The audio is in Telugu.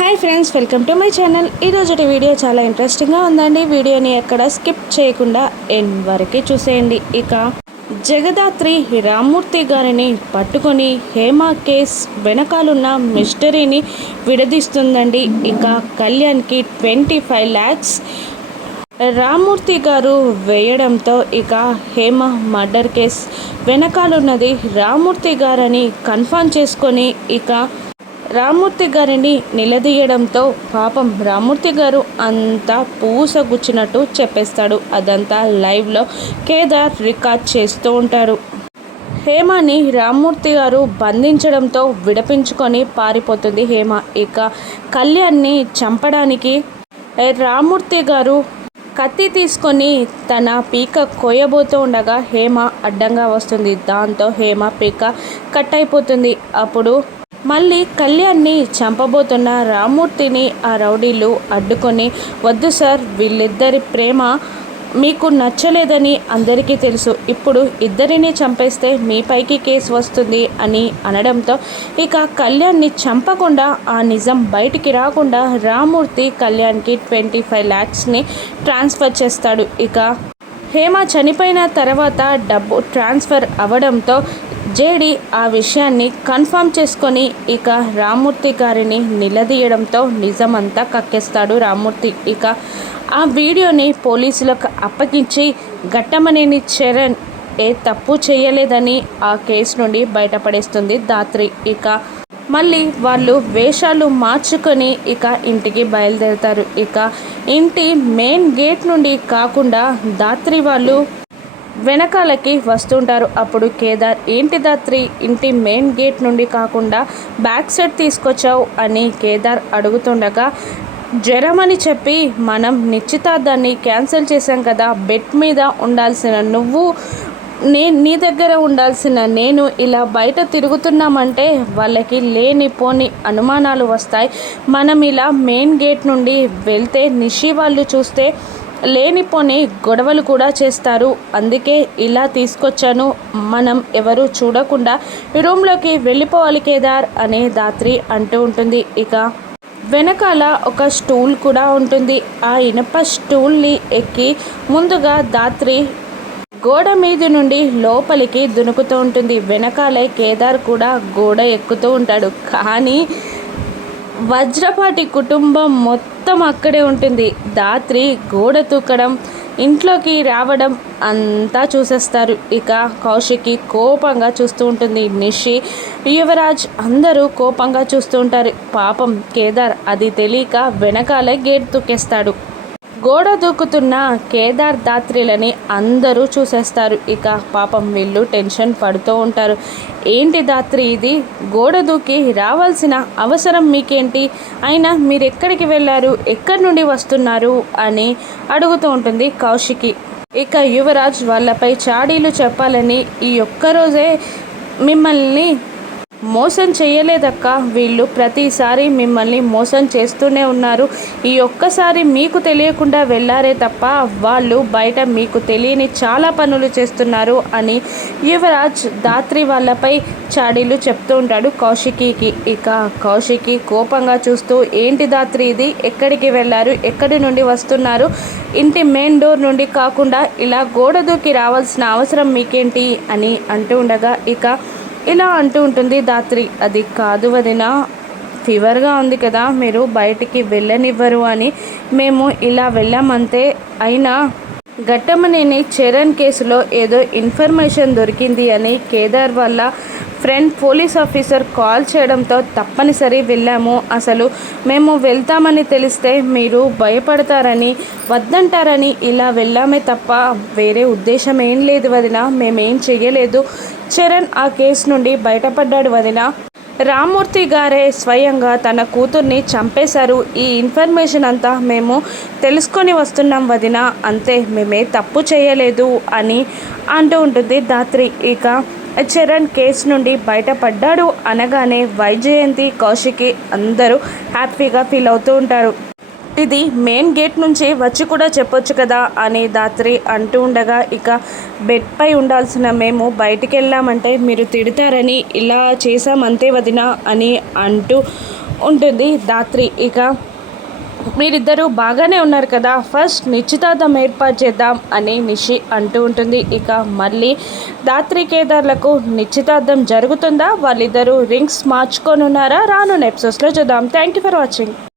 Hi friends welcome to my channel. ఈరోజు వీడియో చాలా ఇంట్రెస్టింగ్గా ఉందండి. వీడియోని ఎక్కడ స్కిప్ చేయకుండా ఎన్ వరకు చూసేయండి. ఇక జగదాత్రి రామ్మూర్తి గారిని పట్టుకొని హేమ కేస్ వెనకాలన్న మిస్టరీని విడదీస్తుందండి. ఇక కళ్యాణ్కి ట్వంటీ ఫైవ్ ల్యాక్స్ రామ్మూర్తి గారు వేయడంతో ఇక హేమ మర్డర్ కేస్ వెనకాలన్నది రామ్మూర్తి గారని కన్ఫర్మ్ చేసుకొని ఇక రామ్మూర్తి గారిని నిలదీయడంతో పాపం రామ్మూర్తి గారు అంతా పూసగుచ్చినట్టు చెప్పేస్తాడు. అదంతా లైవ్లో కేదార్ రికార్డ్ చేస్తూ ఉంటారు హేమని రామ్మూర్తి గారు బంధించడంతో విడిపించుకొని పారిపోతుంది హేమ. ఇక కళ్యాణ్ని చంపడానికి రామ్మూర్తి గారు కత్తి తీసుకొని తన పీక కోయబోతూ ఉండగా హేమ అడ్డంగా వస్తుంది. దాంతో హేమ పీక కట్ అయిపోతుంది. అప్పుడు మళ్ళీ కళ్యాణ్ని చంపబోతున్న రామ్మూర్తిని ఆ రౌడీలు అడ్డుకొని వద్దు సార్ వీళ్ళిద్దరి ప్రేమ మీకు నచ్చలేదని అందరికీ తెలుసు. ఇప్పుడు ఇద్దరిని చంపేస్తే మీపైకి కేసు వస్తుంది అని అనడంతో ఇక కళ్యాణ్ని చంపకుండా ఆ నిజం బయటికి రాకుండా రామూర్తి కళ్యాణ్కి ట్వంటీ ఫైవ్ ల్యాక్స్ని ట్రాన్స్ఫర్ చేస్తాడు. ఇక హేమ చనిపోయిన తర్వాత డబ్బు ట్రాన్స్ఫర్ అవ్వడంతో జేడి ఆ విషయాన్ని కన్ఫర్మ్ చేసుకొని ఇక రామ్మూర్తి గారిని నిలదీయడంతో నిజమంతా కక్కేస్తాడు రామ్మూర్తి. ఇక ఆ వీడియోని పోలీసులకు అప్పగించి ఘట్టమనేని చరణ్ ఏ తప్పు చేయలేదని ఆ కేసు నుండి బయటపడేస్తుంది దాత్రి ఇక మళ్ళీ వాళ్ళు వేషాలు మార్చుకొని ఇక ఇంటికి బయలుదేరుతారు. ఇక ఇంటి మెయిన్ గేట్ నుండి కాకుండా దాత్రి వాళ్ళు వెనకాలకి వస్తుంటారు. అప్పుడు కేదార్ ఏంటి దాత్రి ఇంటి మెయిన్ గేట్ నుండి కాకుండా బ్యాక్ సైడ్ తీసుకొచ్చావు? అని కేదార్ అడుగుతుండగా జ్వరం అని చెప్పి మనం నిశ్చితార్థాన్ని క్యాన్సిల్ చేశాం కదా బెడ్ మీద ఉండాల్సిన నువ్వు నే నీ దగ్గర ఉండాల్సిన నేను ఇలా బయట తిరుగుతున్నామంటే వాళ్ళకి లేనిపోని అనుమానాలు వస్తాయి. మనం ఇలా మెయిన్ గేట్ నుండి వెళ్తే నిషి వాళ్ళు చూస్తే లేనిపోని గొడవలు కూడా చేస్తారు. అందుకే ఇలా తీసుకొచ్చాను. మనం ఎవరు చూడకుండా రూమ్లోకి వెళ్ళిపోవాలి కేదార్ అనే దాత్రి అంటూ ఉంటుంది. ఇక వెనకాల ఒక స్టూల్ కూడా ఉంటుంది. ఆ ఇనప స్టూల్ని ఎక్కి ముందుగా దాత్రి గోడ మీద నుండి లోపలికి దునుకుతూ ఉంటుంది. వెనకాలే కేదార్ కూడా గోడ ఎక్కుతూ ఉంటాడు. కానీ వజ్రపాటి కుటుంబం మొత్తం మొత్తం అక్కడే ఉంటుంది. దాత్రి గోడ తూకడం ఇంట్లోకి రావడం అంతా చూసేస్తారు. ఇక కౌశికి కోపంగా చూస్తూ ఉంటుంది. నిషి యువరాజ్ అందరూ కోపంగా చూస్తూ ఉంటారు. పాపం కేదార్ అది తెలియక వెనకాలే గేట్ తొక్కేస్తాడు గోడ దూకుతున్న కేదార్ దాత్రిలని అందరూ చూసేస్తారు. ఇక పాపం వీళ్ళు టెన్షన్ పడుతూ ఉంటారు. ఏంటి దాత్రి ఇది? గోడ దూకి రావాల్సిన అవసరం మీకేంటి? అయినా మీరు ఎక్కడికి వెళ్ళారు? ఎక్కడి నుండి వస్తున్నారు? అని అడుగుతూ ఉంటుంది కౌశికి. ఇక యువరాజ్ వాళ్ళపై చాడీలు చెప్పాలని ఈ ఒక్కరోజే మిమ్మల్ని మోసం చేయలేదక్క. వీళ్ళు ప్రతిసారి మిమ్మల్ని మోసం చేస్తూనే ఉన్నారు. ఈ ఒక్కసారి మీకు తెలియకుండా వెళ్ళారే తప్ప వాళ్ళు బయట మీకు తెలియని చాలా పనులు చేస్తున్నారు అని యువరాజ్ దాత్రి వాళ్ళపై చాడీలు చెప్తూ ఉంటాడు కౌశికీకి. ఇక కౌశికి కోపంగా చూస్తూ ఏంటి దాత్రి ఇది? ఎక్కడికి వెళ్ళారు ఎక్కడి నుండి వస్తున్నారు? ఇంటి మెయిన్ డోర్ నుండి కాకుండా ఇలా గోడ దూకి రావాల్సిన అవసరం మీకేంటి? అని అంటూ ఉండగా ఇక ఇలా అంటూ ఉంటుంది దాత్రి. అది కాదు వదిన ఫీవర్గా ఉంది కదా మీరు బయటికి వెళ్ళనివ్వరు అని మేము ఇలా వెళ్ళామంతే అయినా ఘట్టమనేని చరణ్ కేసులో ఏదో ఇన్ఫర్మేషన్ దొరికింది అని కేదార్ వల్ల ఫ్రెండ్ పోలీస్ ఆఫీసర్ కాల్ చేయడంతో తప్పనిసరి వెళ్ళాము. అసలు మేము వెళ్తామని తెలిస్తే మీరు భయపడతారని వద్దంటారని ఇలా వెళ్ళామే తప్ప వేరే ఉద్దేశం ఏం లేదు వదిన. మేమేం చెయ్యలేదు. చరణ్ ఆ కేసు నుండి బయటపడ్డాడు వదిన. రామ్మూర్తి గారే స్వయంగా తన కూతుర్ని చంపేశారు. ఈ ఇన్ఫర్మేషన్ అంతా మేము తెలుసుకొని వస్తున్నాం వదిన. అంతే మేమే తప్పు చేయలేదు అని అంటూ ఉంటుంది దాత్రి ఇక చరణ్ కేసు నుండి బయటపడ్డాడు అనగానే వైజయంతి కౌశికి అందరూ హ్యాపీగా ఫీల్ అవుతూ ఉంటారు. ఇది మెయిన్ గేట్ నుంచి వచ్చి కూడా చెప్పొచ్చు కదా అని దాత్రి అంటూ ఉండగా ఇక బెడ్పై ఉండాల్సిన మేము బయటికి వెళ్ళామంటే మీరు తిడతారని ఇలా చేసామంతే వదిన అని అంటూ ఉంటుంది దాత్రి. ఇక మీరిద్దరూ బాగానే ఉన్నారు కదా ఫస్ట్ నిశ్చితార్థం ఏర్పాటు చేద్దాం అని నిషి అంటూ ఉంటుంది. ఇక మళ్ళీ దాత్రి కేదార్లకు నిశ్చితార్థం జరుగుతుందా? వాళ్ళిద్దరూ రింగ్స్ మార్చుకొని ఉన్నారా? రాను ఎపిసోడ్స్లో చూద్దాం. Thank you for watching